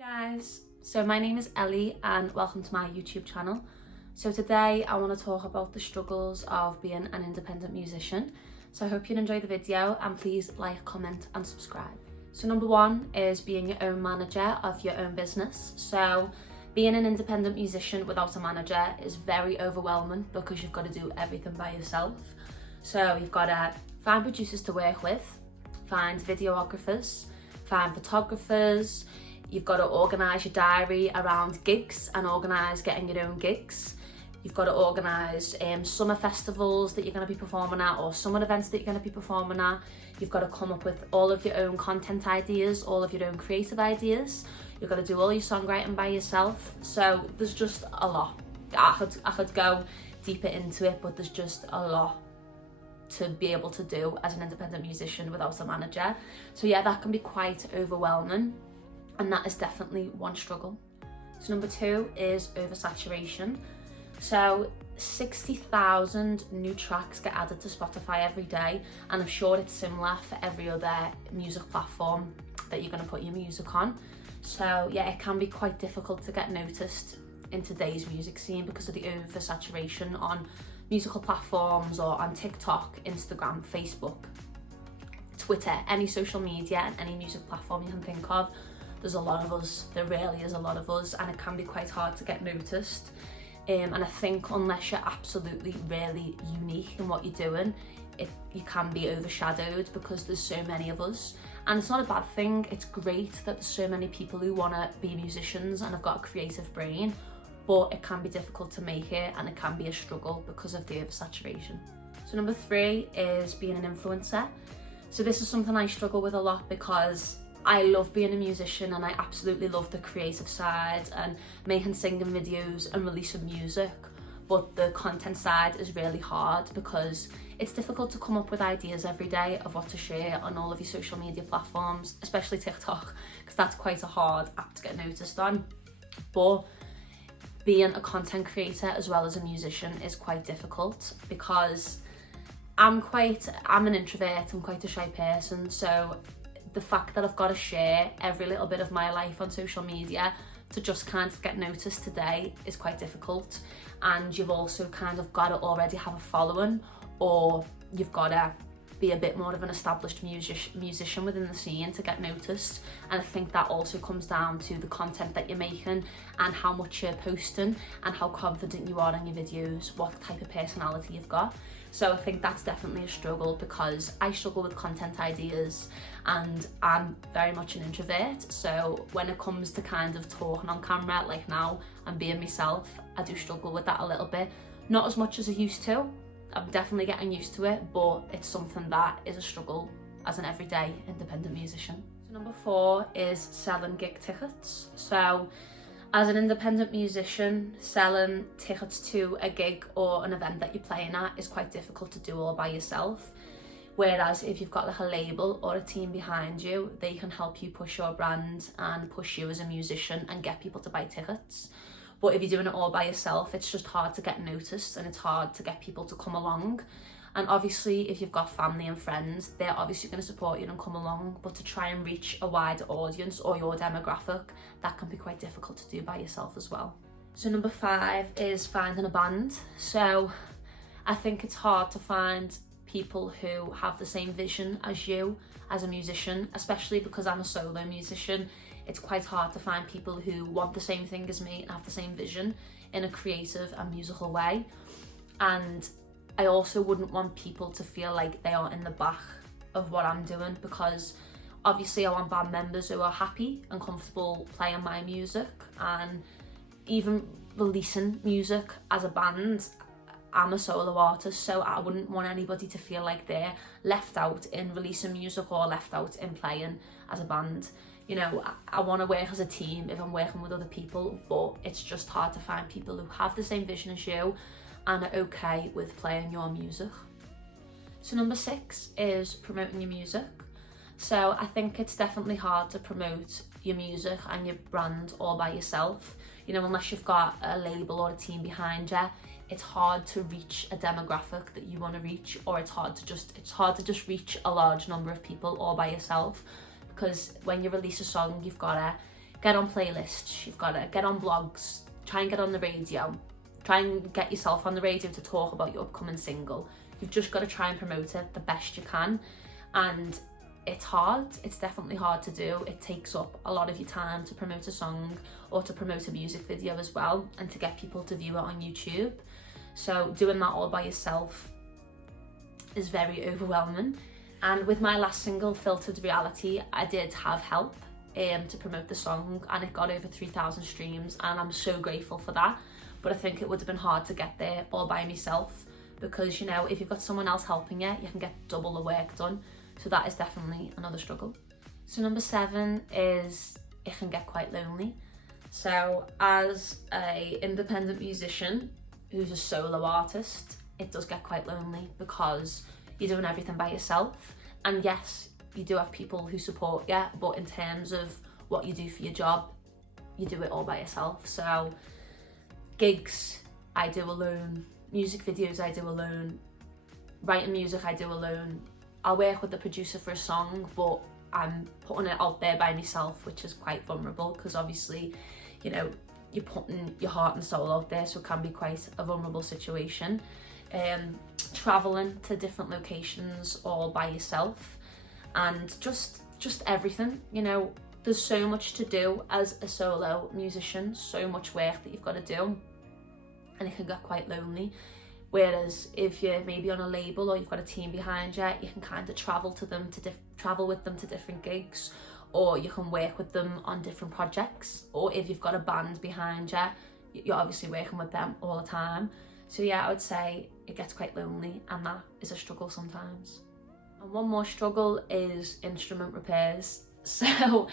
Guys, so my name is Ellie and welcome to my YouTube channel. So today I want to talk about the struggles of being an independent musician. So I hope you enjoy the video and please like, comment and subscribe. So number one is being your own manager of your own business. So being an independent musician without a manager is very overwhelming because you've got to do everything by yourself. So you've got to find producers to work with, find videographers, find photographers. You've got to organise your diary around gigs and organise getting your own gigs. You've got to organise summer festivals that you're going to be performing at or summer events that you're going to be performing at. You've got to come up with all of your own content ideas, all of your own creative ideas. You've got to do all your songwriting by yourself. So there's just a lot. I could go deeper into it, but there's just a lot to be able to do as an independent musician without a manager. So yeah, that can be quite overwhelming. And that is definitely one struggle. So number two is oversaturation. So 60,000 new tracks get added to Spotify every day, and I'm sure it's similar for every other music platform that you're going to put your music on. So yeah, it can be quite difficult to get noticed in today's music scene because of the oversaturation on musical platforms or on TikTok, Instagram, Facebook, Twitter, any social media and any music platform you can think of. There's a lot of us, there really is a lot of us, and it can be quite hard to get noticed. And I think unless you're absolutely really unique in what you're doing, you can be overshadowed because there's so many of us. And it's not a bad thing, it's great that there's so many people who want to be musicians and have got a creative brain, but it can be difficult to make it and it can be a struggle because of the oversaturation. So number three is being an influencer. So this is something I struggle with a lot because I love being a musician and I absolutely love the creative side and making singing videos and releasing music, but the content side is really hard because it's difficult to come up with ideas every day of what to share on all of your social media platforms, especially TikTok, because that's quite a hard app to get noticed on. But being a content creator as well as a musician is quite difficult because I'm an introvert, I'm quite a shy person, so the fact that I've got to share every little bit of my life on social media to just kind of get noticed today is quite difficult. And you've also kind of got to already have a following, or you've got to be a bit more of an established musician within the scene to get noticed. And I think that also comes down to the content that you're making and how much you're posting and how confident you are in your videos, what type of personality you've got. So I think that's definitely a struggle because I struggle with content ideas and I'm very much an introvert. So when it comes to kind of talking on camera like now and being myself, I do struggle with that a little bit. Not as much as I used to. I'm definitely getting used to it, but it's something that is a struggle as an everyday independent musician. So number four is selling gig tickets. So as an independent musician, selling tickets to a gig or an event that you're playing at is quite difficult to do all by yourself. Whereas if you've got like a label or a team behind you, they can help you push your brand and push you as a musician and get people to buy tickets. But if you're doing it all by yourself, it's just hard to get noticed and it's hard to get people to come along. And obviously, if you've got family and friends, they're obviously going to support you and come along. But to try and reach a wider audience or your demographic, that can be quite difficult to do by yourself as well. So number five is finding a band. So I think it's hard to find people who have the same vision as you as a musician, especially because I'm a solo musician. It's quite hard to find people who want the same thing as me and have the same vision in a creative and musical way. And I also wouldn't want people to feel like they are in the back of what I'm doing because obviously I want band members who are happy and comfortable playing my music and even releasing music as a band. I'm a solo artist, so I wouldn't want anybody to feel like they're left out in releasing music or left out in playing as a band. You know, I want to work as a team if I'm working with other people, but it's just hard to find people who have the same vision as you and are okay with playing your music. So number six is promoting your music. So I think it's definitely hard to promote your music and your brand all by yourself. You know, unless you've got a label or a team behind you, it's hard to reach a demographic that you want to reach, or it's hard to just reach a large number of people all by yourself. Because when you release a song, you've got to get on playlists, you've got to get on blogs, try and get on the radio, try and get yourself on the radio to talk about your upcoming single. You've just got to try and promote it the best you can. And it's hard, it's definitely hard to do. It takes up a lot of your time to promote a song or to promote a music video as well, and to get people to view it on YouTube. So doing that all by yourself is very overwhelming. And with my last single, Filtered Reality, I did have help to promote the song, and it got over 3,000 streams, and I'm so grateful for that. But I think it would have been hard to get there all by myself, because, you know, if you've got someone else helping you, you can get double the work done. So that is definitely another struggle. So number 7 is it can get quite lonely. So as a independent musician who's a solo artist, it does get quite lonely because you're doing everything by yourself. And yes, you do have people who support you, but in terms of what you do for your job, you do it all by yourself. So gigs, I do alone. Music videos, I do alone. Writing music, I do alone. I'll work with the producer for a song, but I'm putting it out there by myself, which is quite vulnerable, because obviously, you know, you're putting your heart and soul out there, so it can be quite a vulnerable situation. Traveling to different locations all by yourself, and just everything, you know, there's so much to do as a solo musician, so much work that you've got to do, and it can get quite lonely. Whereas if you're maybe on a label or you've got a team behind you, you can kind of travel with them to different gigs, or you can work with them on different projects. Or if you've got a band behind you, you're obviously working with them all the time. So yeah, I would say it gets quite lonely, and that is a struggle sometimes. And one more struggle is instrument repairs. So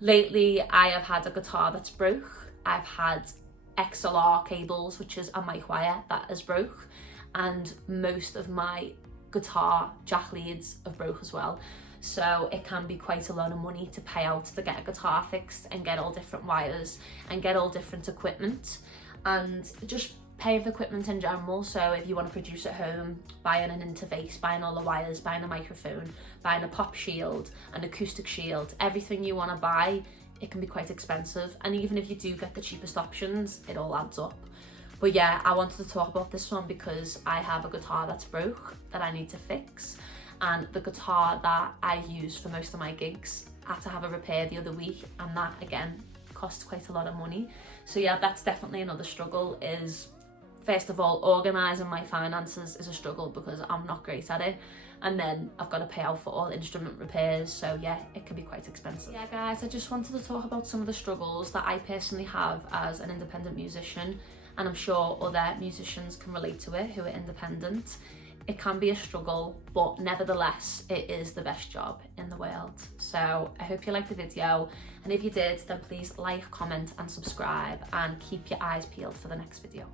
lately I have had a guitar that's broke. I've had XLR cables, which is a mic wire, that has broke, and most of my guitar jack leads have broke as well. So it can be quite a lot of money to pay out to get a guitar fixed and get all different wires and get all different equipment, and just paying for equipment in general. So if you want to produce at home, buying an interface, buying all the wires, buying a microphone, buying a pop shield, an acoustic shield, everything you want to buy, it can be quite expensive. And even if you do get the cheapest options, it all adds up. But yeah, I wanted to talk about this one because I have a guitar that's broke that I need to fix, and the guitar that I use for most of my gigs had to have a repair the other week, and that again costs quite a lot of money. So yeah, that's definitely another struggle. Is first of all, organising my finances is a struggle because I'm not great at it, and then I've got to pay out for all instrument repairs, so yeah, it can be quite expensive. Yeah guys, I just wanted to talk about some of the struggles that I personally have as an independent musician, and I'm sure other musicians can relate to it who are independent. It can be a struggle, but nevertheless, it is the best job in the world. So I hope you liked the video, and if you did, then please like, comment and subscribe, and keep your eyes peeled for the next video.